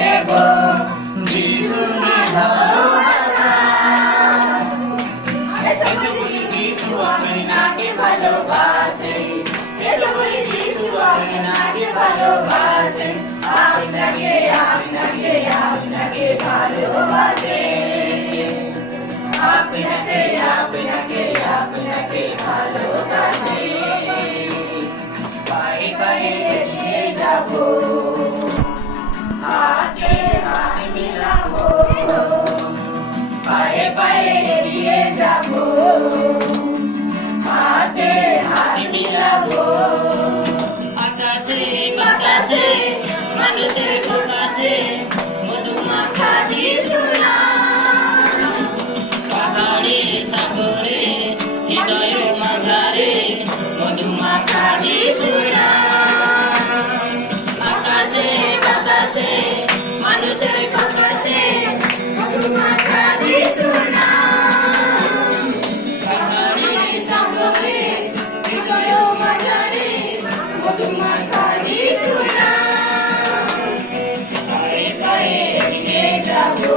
দেব যিশুর ভালোবাসা। এসো বলি যিশু আপনাকে ভালোবাসে, এসো বলি যিশু আপনাকে ভালোবাসে, আপনাকে আপনাকে আপনাকে ভালোবাসে, আপনাকে আপনাকে আপনাকে ভালোবাসে। পায়ে পায়ে এগিয়ে যাবো, হাতে হাত মিলাবো, পায়ে পায়ে এগিয়ে যাবো, হাতে হাত মিলাবো। আকাশে বাতাসে মানুষের প্রকাশে মধুমাখা যিশু নাম, পাহাড়ে সাগরে হৃদয় মাঝারে মধুমাখা যিশু নাম, আকাশে বাতাসে মানুষের প্রকাশে মধুমাখা যিশু নাম, পাহাড়ে সাগরে হৃদয় মাঝারে মধুমাখা যিশু নাম। পায়ে পায়ে এগিয়ে যাবো,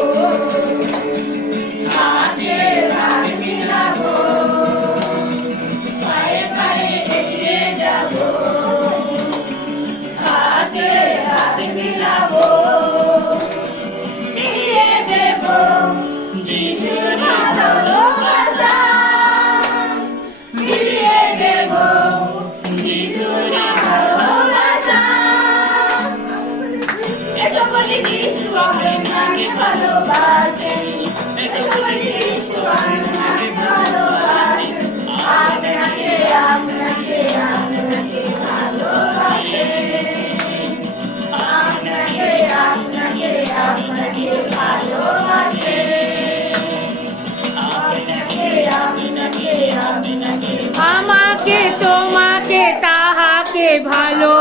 হাতে হাত মিলাবো, পায়ে পায়ে এগিয়ে যাবো, হাতে হাত মিলাবো। বিলিয়ে দেব যিশুর ভালোবাসা, বিলিয়ে দেব যিশুর ভালোবাসা। এসো বলি যিশু আপনাকে ভালোবাসে, এসো বলি যিশু আপনাকে ভালোবাসে, আপনাকে আপনাকে আপনাকে ভালোবাসে, আপনাকে আপনাকে আপনাকে ভালোবাসে, আপনাকে আপনাকে আপনাকে আমাকে তোমাকে তাহাকে ভালো